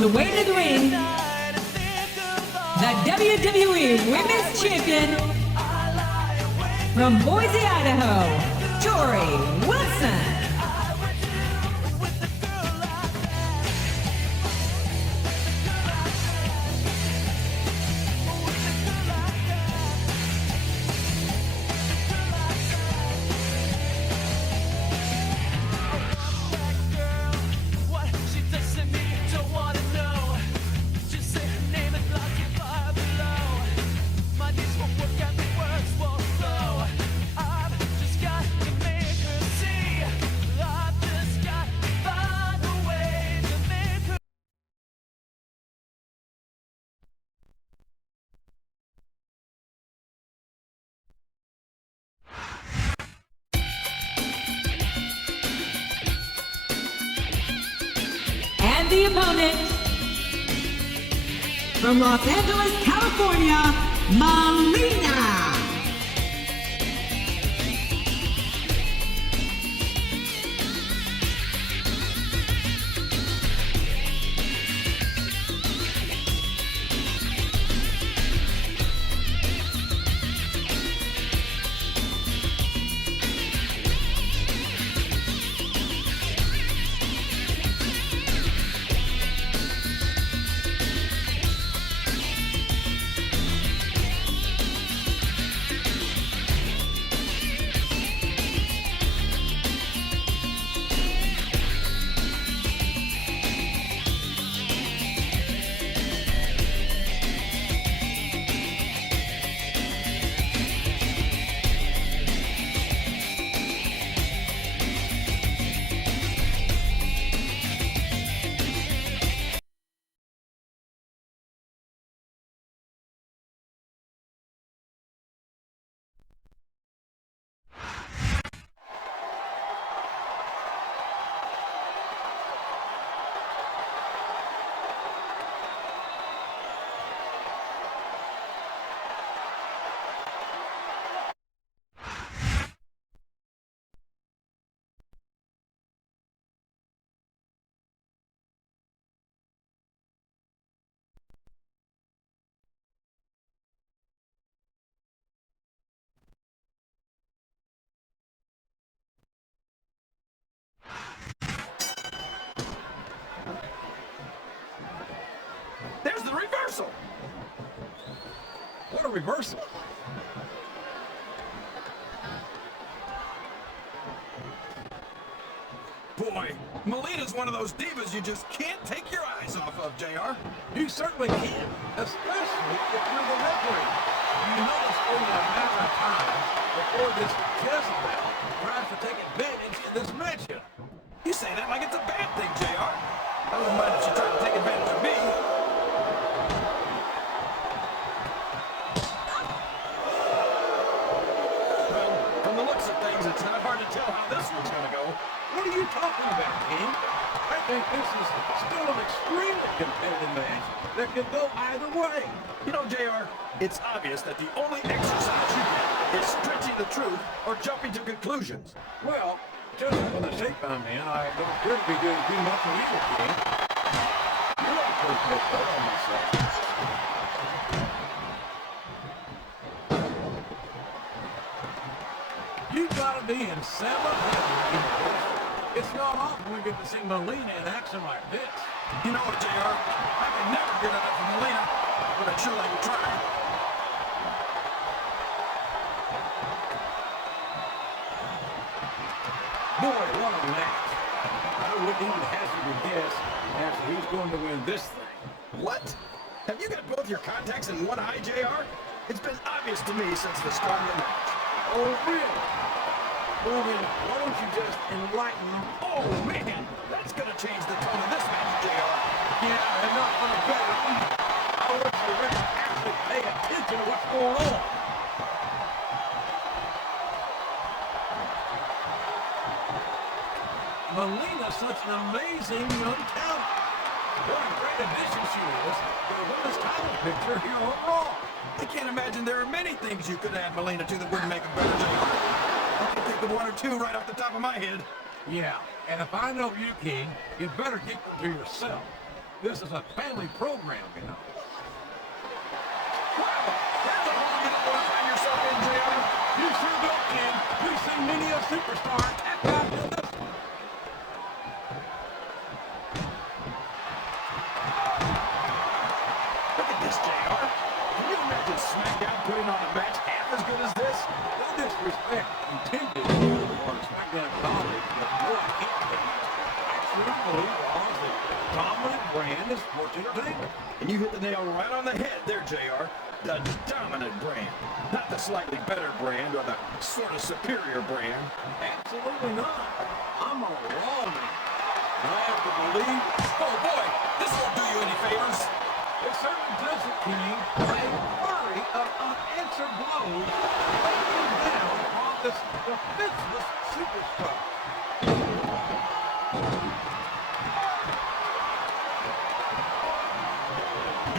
the way to the ring, the WWE Women's Champion from Boise, Idaho, Torrie Wilson. And the opponent, from Los Angeles, California, Melina. There's the reversal! What a reversal! Boy, Melina's one of those divas you just can't take your eyes off of, JR. You certainly can, especially if you're the referee. You know it's only a matter of time before this Jezebel tries to take advantage in this matchup. You say that like it's a bad thing, JR. I wouldn't mind if she tried to take advantage of me. Well, from the looks of things, it's not hard to tell how this one's gonna go. What are you talking about, King? I think this is still an extremely competitive match that can go either way. You know, JR, it's obvious that the only exercise you get is stretching the truth or jumping to conclusions. Well, just for the sake I'm in, I don't appear to be doing too much of either, King. You're not going to put that on yourself. You've got to be in seven heaven. It's not often we get to see Melina in action like this. You know what, JR? I can never get enough of Melina, but I sure like to try. Boy, what a match. I wouldn't even hazard a guess as to who's going to win this thing. What? Have you got both your contacts in one eye, JR? It's been obvious to me since the start of the match. Oh, really? Well, then, why don't you just enlighten them? Oh, man! That's gonna change the tone of this match, JR. Yeah, and not for the better. I want the rest to actually pay attention to what's going on. Melina's such an amazing young talent. What a great addition she is to the women's title picture here on Raw. I can't imagine there are many things you could add Melina to that wouldn't make them better, JR. I can think of one or two right off the top of my head. Yeah, and if I know you, King, you better keep them to yourself. This is a family program, you know. Wow, that's a hole you don't want to find yourself in, JR. You sure don't, King. We've seen many a superstar act out in this one. Look at this, JR. Can you imagine SmackDown putting on a match half as good as this? No disrespect intended for SmackDown colleagues, but no, I can't believe it. I truly believe Raw is the dominant brand of sports entertainment. And you hit the nail right on the head there, JR. The dominant brand. Not the slightly better brand or the sort of superior brand. Absolutely not. I'm a Raw man. I have to believe. Oh boy, this won't do you any favors. It certainly doesn't, King. A flurry of unanswered blows raining down on this defenseless superstar.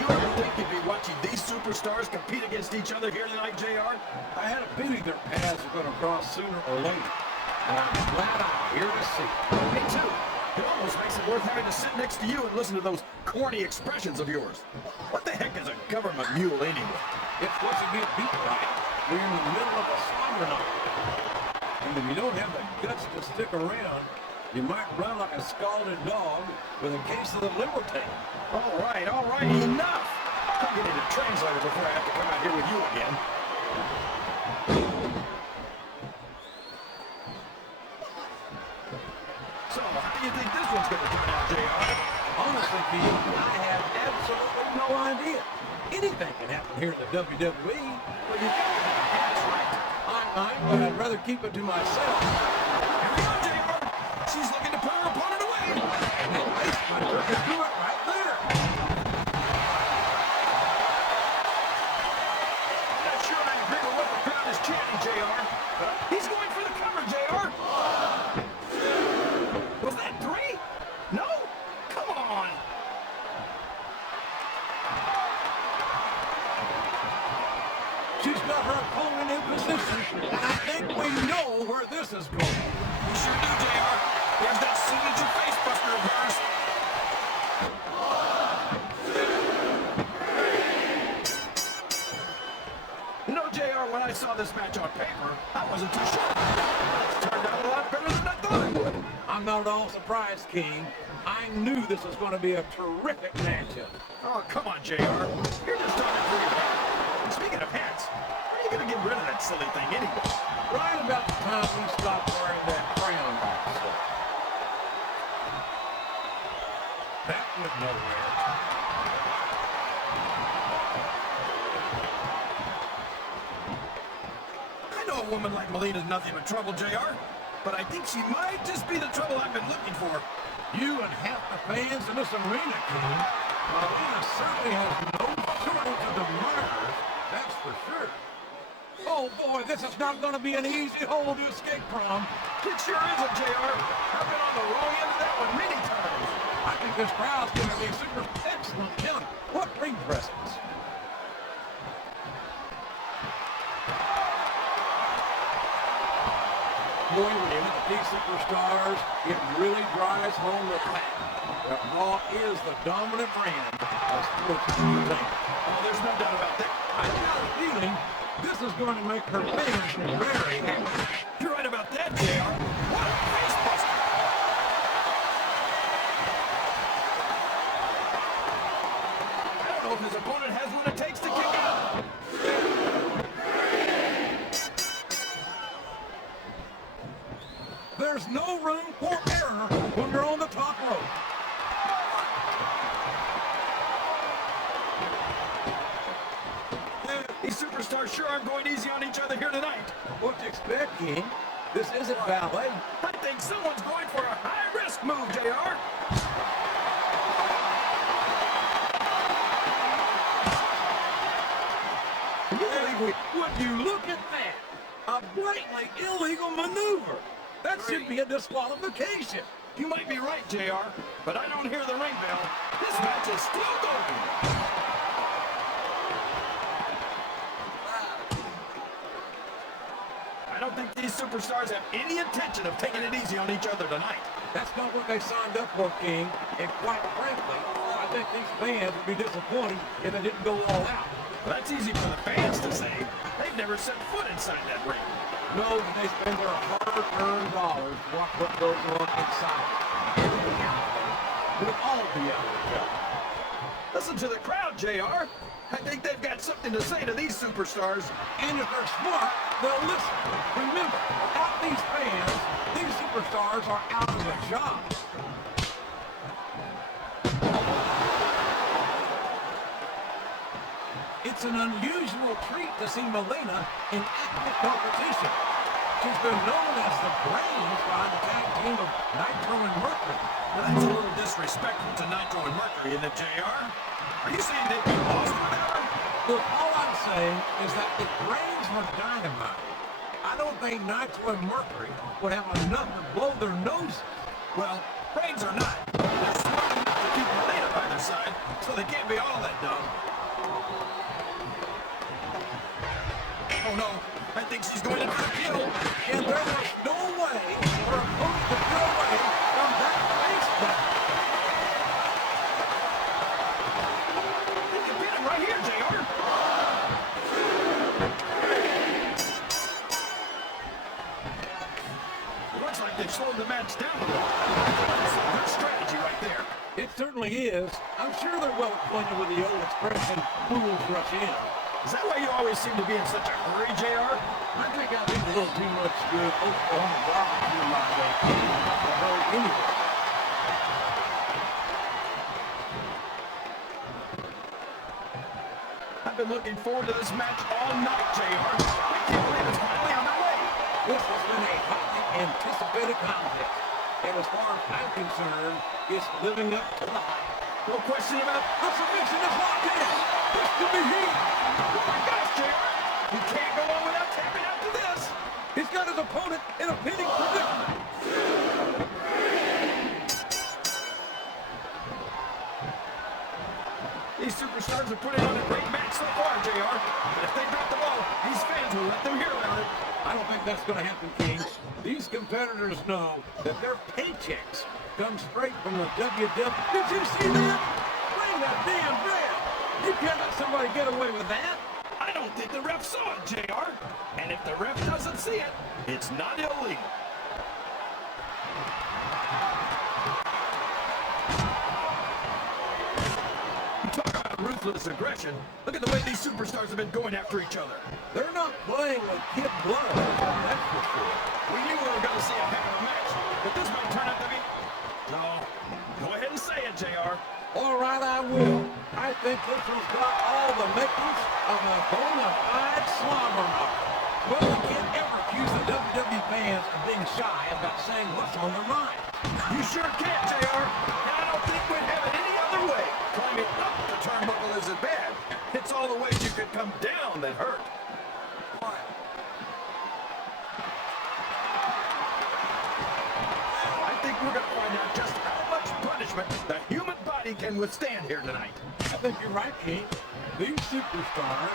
You ever think you'd be watching these superstars compete against each other here tonight, JR? I had a feeling their paths were going to cross sooner or later, and I'm glad I'm here to see it. Me too. It almost makes it worth having to sit next to you and listen to those corny expressions of yours. What the heck is a government mule anyway? It's what you get beat by. We're in the middle of a slumber night. And if you don't have the guts to stick around, you might run like a scalded dog with a case of the liver tape. All right, enough. I'm getting a translator before I have to come out here with you again. So, how do you think this one's going to turn out, JR? Honestly, Pete, I have absolutely no idea. Anything can happen here in the WWE. Well, you got it. That's right. I might, but I'd rather keep it to myself. Here we go, JR. She's looking to put her opponent away. I could do it right there. I'm not sure I agree with what the crowd is chanting, JR. But he's going for the cover, JR. Was that 3? No? Come on. She's got her opponent in position, and I think we know where this is going. We sure do, JR. There's that signature face buster of hers. You know, JR, when I saw this match on paper, I wasn't too sure. It's turned out a lot better than I thought it would. I'm not at all surprised, King. I knew this was going to be a terrific matchup. Oh, come on, JR. You're just talking for your hat. And speaking of hats, how are you going to get rid of that silly thing anyway? Right about the time we stopped wearing that crown. That went nowhere. I know a woman like Melina's nothing but trouble, JR. But I think she might just be the trouble I've been looking for. You and half the fans in this arena, King. Melina certainly has no shortage of admirers, that's for sure. Oh boy, this is not going to be an easy hole to escape from. It sure isn't, JR. I've been on the wrong end of that one many times. I think this crowd's going to be super excellent tonight. What ring presence. Boy, when you look at these superstars, it really drives home the fact that Raw is the dominant brand of sports entertainment. Oh, there's no doubt about that. I got a feeling this is going to make her fans very happy. You're right about that, JR. What a face buster. I don't know if his opponent has what it takes to kick out. There's no room for error when you're on the top rope. These superstars sure aren't going easy on each other here tonight. What to expect, King? This isn't ballet. I think someone's going for a high-risk move, JR. Would you look at that? A blatantly illegal maneuver. That should be a disqualification. You might be right, JR, but I don't hear the ring bell. This match is still going. I don't think these superstars have any intention of taking it easy on each other tonight. That's not what they signed up for, King. And quite frankly, I think these fans would be disappointed if they didn't go all out. That's easy for the fans to say. They've never set foot inside that ring. Know that they spend their hard-earned dollars to watch what goes on inside. Everything out there will all be out there. Listen to the crowd, JR. I think they've got something to say to these superstars. And if they're smart, they'll listen. Remember, without these fans, these superstars are out of a job. It's an unusual treat to see Melina in active competition. She's been known as the brains behind the tag team of Nitro and Mercury. Now that's a little disrespectful to Nitro and Mercury, isn't it, JR? Are you saying they'd be lost without her? Look, all I'm saying is that if brains were dynamite, I don't think Nitro and Mercury would have enough to blow their noses. Well, brains are not. They're smart enough to keep Melina by their side, so they can't be all that dumb. Oh no, I think she's going to do a kill. And there was no way for a opponent to get away from that face button. They can beat him right here, JR. It looks like they've slowed the match down a little. That's a good strategy right there. It certainly is. I'm sure they're well acquainted with the old expression, fools rush in. Is that why you always seem to be in such a hurry, JR? I think I need a little too much good Oklahoma barbecue my day. Anyway. I've been looking forward to this match all night, JR. I can't believe it's finally on the way. This has been a hotly anticipated contest. And as far as I'm concerned, it's living up to the hype. No question about The submission is locked in. This could be heat. Oh my gosh, JR! You can't go on without tapping out to this! He's got his opponent in a pinning predicament. These superstars are putting on a great match so far, JR. But if they drop the ball, these fans will let them hear about it. I don't think that's going to happen, King. These competitors know that their paychecks come straight from the WWE. Did you see that? Ring that damn bell. You can't let somebody get away with that. I don't think the ref saw it, JR. And if the ref doesn't see it, it's not illegal. You talk about ruthless aggression. Look at the way these superstars have been going after each other. They're not playing with kid blood, that's for sure. We knew we were going to see a heck of a match, but this might turn out to be... No. Go ahead and say it, JR. All right, I will. I think this has got all the makings of a bona fide slobber knocker. But we can't ever accuse the WWE fans of being shy about saying what's on their mind. You sure can, JR. And I don't think we'd have it any other way. Climbing up the turnbuckle isn't bad. It's all the ways you could come down that hurt. I think we're going to find out just how much punishment the human body can withstand here tonight. I think you're right, King. These superstars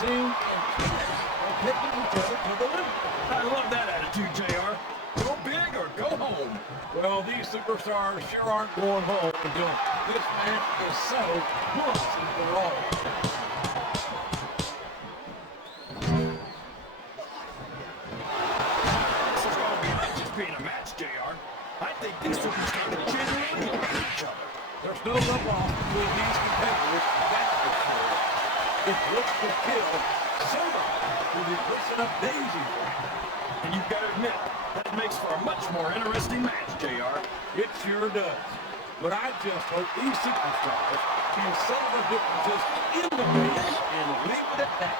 seem intent on taking each other to the limit. I love that attitude, JR. Go big or go home. Well, these superstars sure aren't going home until this match is settled once and for all. This is going to be not just being a match, JR. I think these superstars genuinely hate each other. There's no love lost between these competitors, that's for sure. If looks could kill, somebody will be pushing up daisies right now. And you've got to admit, that makes for a much more interesting match, JR. It sure does. But I just hope these superstars can settle their differences in the ring and leave it at that.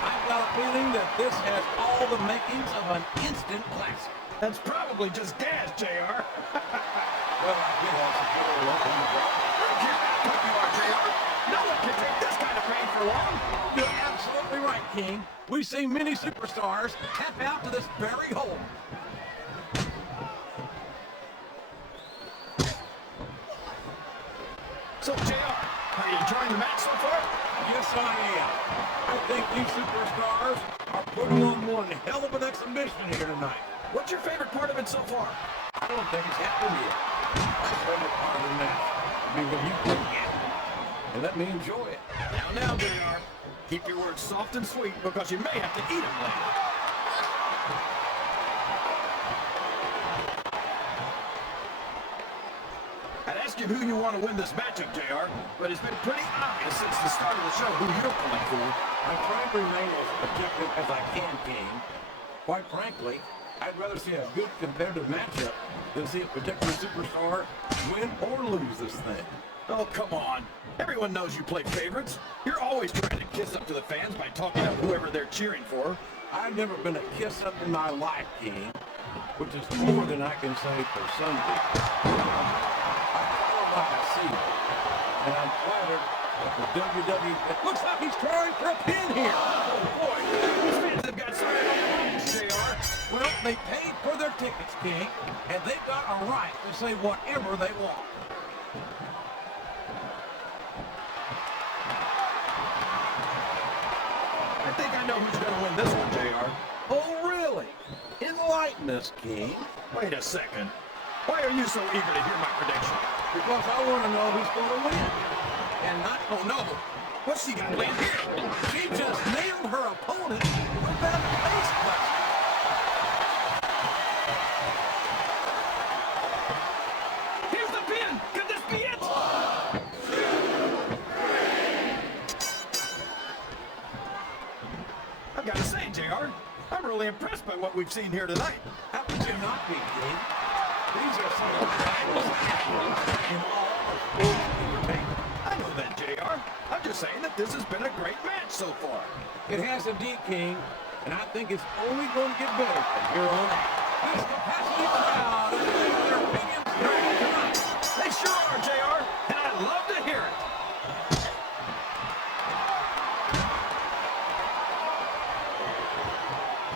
I've got a feeling that this has all the makings of an instant classic. That's probably just gas, JR. Well, I did have some good luck on the ground. I don't care how tough you are, JR. No one can take this kind of pain for long. You're absolutely right, King. We've seen many superstars tap out to this very hole. So, JR, are you enjoying the match so far? Yes, I am. I think these superstars are putting on one hell of an exhibition here tonight. What's your favorite part of it so far? I don't think it's happened yet. My favorite part of the match will be when you bring it. And let me enjoy it. Now, JR. Keep your words soft and sweet because you may have to eat them later. I'd ask you who you want to win this matchup, JR, but it's been pretty obvious since the start of the show who you're pulling for. I try to remain as objective as I can, King. Quite frankly, I'd rather see a good competitive matchup than see a particular superstar win or lose this thing. Oh, come on. Everyone knows you play favorites. You're always trying to kiss up to the fans by talking up whoever they're cheering for. I've never been a kiss-up in my life, King, which is more than I can say for some people. I follow what I see, and I'm flattered that the WWE... It looks like he's trying for a pin here. Oh, boy. These fans have got something on their minds, JR. Well, they paid for their tickets, King, and they've got a right to say whatever they want. I think I know who's going to win this one, JR. Oh, really? Enlighten us, King. Wait a second. Why are you so eager to hear my prediction? Because I want to know who's going to win. And not, Oh, no. What's she got planned here? she just nailed her opponent with that face clutch. Here's the pin. Could this be it? I've got to say, JR, I'm really impressed by what we've seen here tonight. How could you not be, King? These are some of the finest athletes in all of sports entertainment. I know that, JR. I'm just saying that this has been a great match so far. It has indeed, King, and I think it's only going to get better from here on out. This capacity crowd is making their opinions heard tonight. They sure are, JR, and I love to hear it.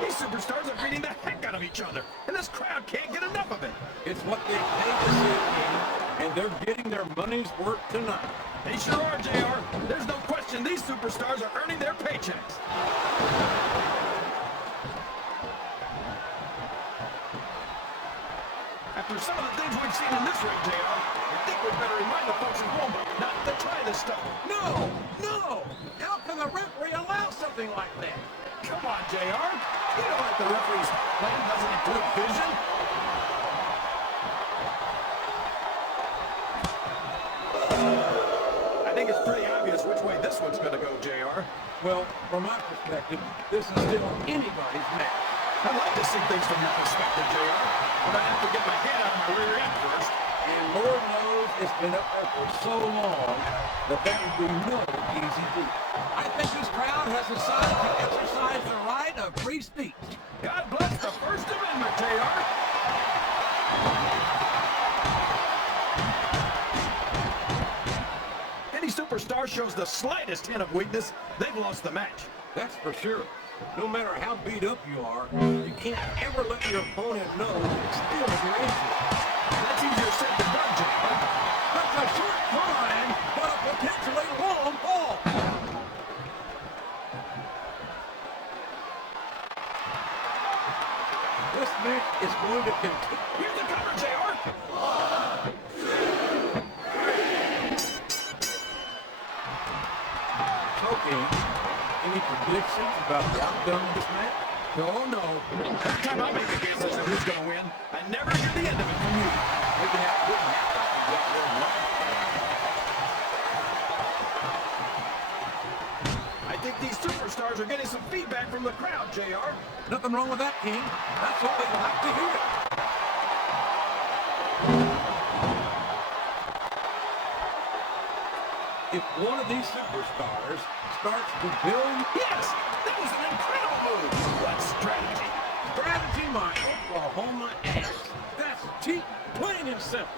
These superstars are beating the heck out of each other, and this crowd can't get enough of it. It's what they paid to see, King, and they're getting their money's worth tonight. They sure are, JR. There's no question these superstars are earning their paychecks. After some of the things we've seen in this ring, JR, I think we'd better remind the folks at home not to try this stuff. No! No! How can the referee allow something like that? Come on, JR. You know that the referee's plan doesn't include vision. I think it's pretty obvious which way this one's going to go, JR. Well, from my perspective, this is still anybody's match. I'd like to see things from your perspective, JR, but I have to get my hand out of my rear end first. And Lord knows it's been up there for so long that that would be no easy feat. I think this crowd has decided to exercise the right of free speech. God bless the First Amendment, JR. Any superstar shows the slightest hint of weakness, they've lost the match. That's for sure. No matter how beat up you are, you can't ever let your opponent know the extent of your injury. That's easier said than done, JR. That's a short climb, but a potentially long fall. This match is going to continue. Here's the cover, JR. Okay, any predictions about the outcome of this match? Oh, no. Every time I make a guess as to who's going to win, I never hear the end of it from you. Maybe that wouldn't happen. I think these superstars are getting some feedback from the crowd, JR. Nothing wrong with that, King. That's all they like to hear. If one of these superstars starts to build... Yes, that was an incredible move. What strategy? Strategy, my Oklahoma ass. That's cheap, plain and simple.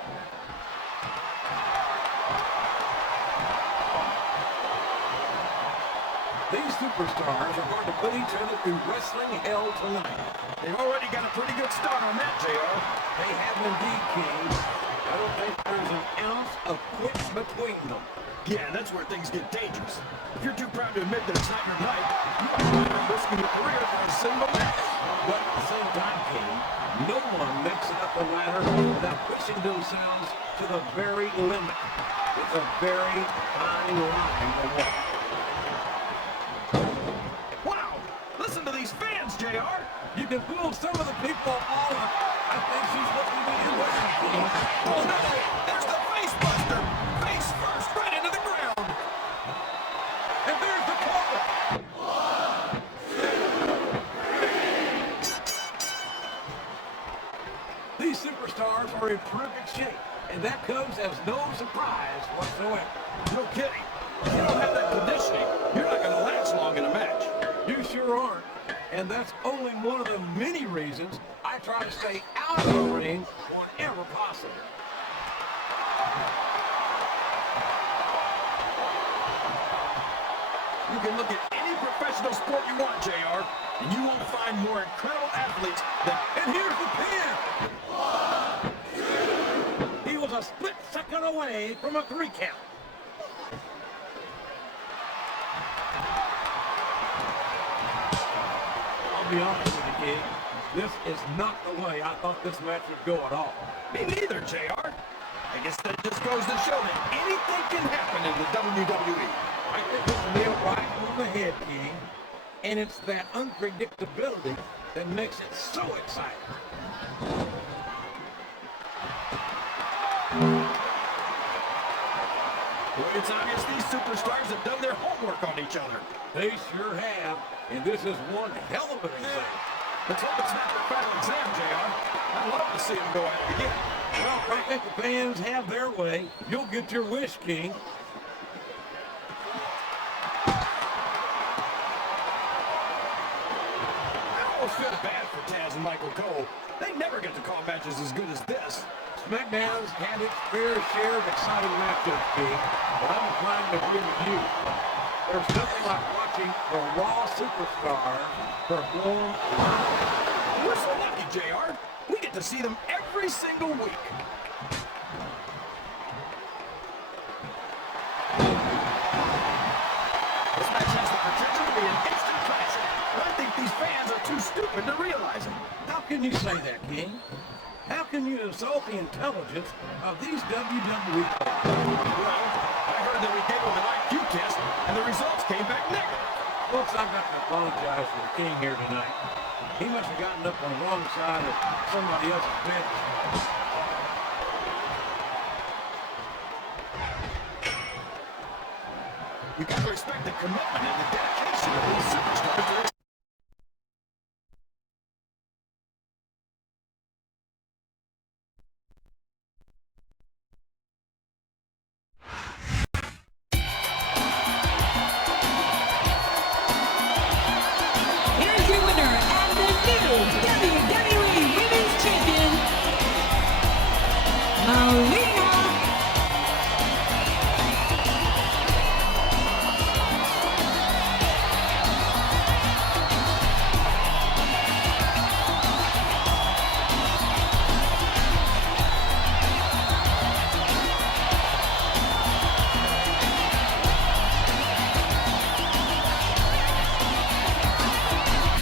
These superstars are going to put each other through wrestling hell tonight. They've already got a pretty good start on that, JR. They have indeed, King. I don't think there's an ounce of quit between them. Yeah, that's where things get dangerous. If you're too proud to admit that it's not your night, you might be risking your career for a single match. But at the same time, King, no one makes it up the ladder without pushing themselves to the very limit. It's a very fine line to walk. Wow! Listen to these fans, JR! You can fool some of the people all up. I think she's looking at you with her, King. Oh no! There's the face buster! Face first, right into the ground! And there's the cover. These superstars are in perfect shape, and that comes as no surprise whatsoever. No kidding. If you don't have that conditioning, you're not going to last long in a match. You sure aren't. And that's only one of the many reasons I try to stay out of the ring whenever possible. You can look at any professional sport you want, JR, and you won't find more incredible athletes than... And here's the pin! He was a split second away from a 3 count. I'll be honest with you, King. This is not the way I thought this match would go at all. Me neither, JR. I guess that just goes to show that anything can happen in the WWE. I think this nailed right on the head, King. And it's that unpredictability that makes it so exciting. Well, it's obvious these superstars have done their homework on each other. They sure have, and this is one hell of an exam. Let's hope it's not their final exam, JR. I'd love to see them go at it again. Well, I think the fans have their way. You'll get your wish, King. I almost feel bad for Taz and Michael Cole. They never get to call matches as good as this. SmackDown's had its fair share of exciting matchups, King, but I'm inclined to agree with you. There's nothing like watching the Raw superstar perform live. We're so lucky, JR. We get to see them every single week. This match has the potential to be an instant classic, but I think these fans are too stupid to realize it. How can you say that, King? How can you insult the intelligence of these WWE players? Well, I heard that we gave them an IQ test, and the results came back negative. Folks, I've got to apologize for the King here tonight. He must have gotten up on the wrong side of somebody else's bench. You got to respect the commitment and the dedication of these superstars. Here's your winner and the new WWE Women's Champion, Melina.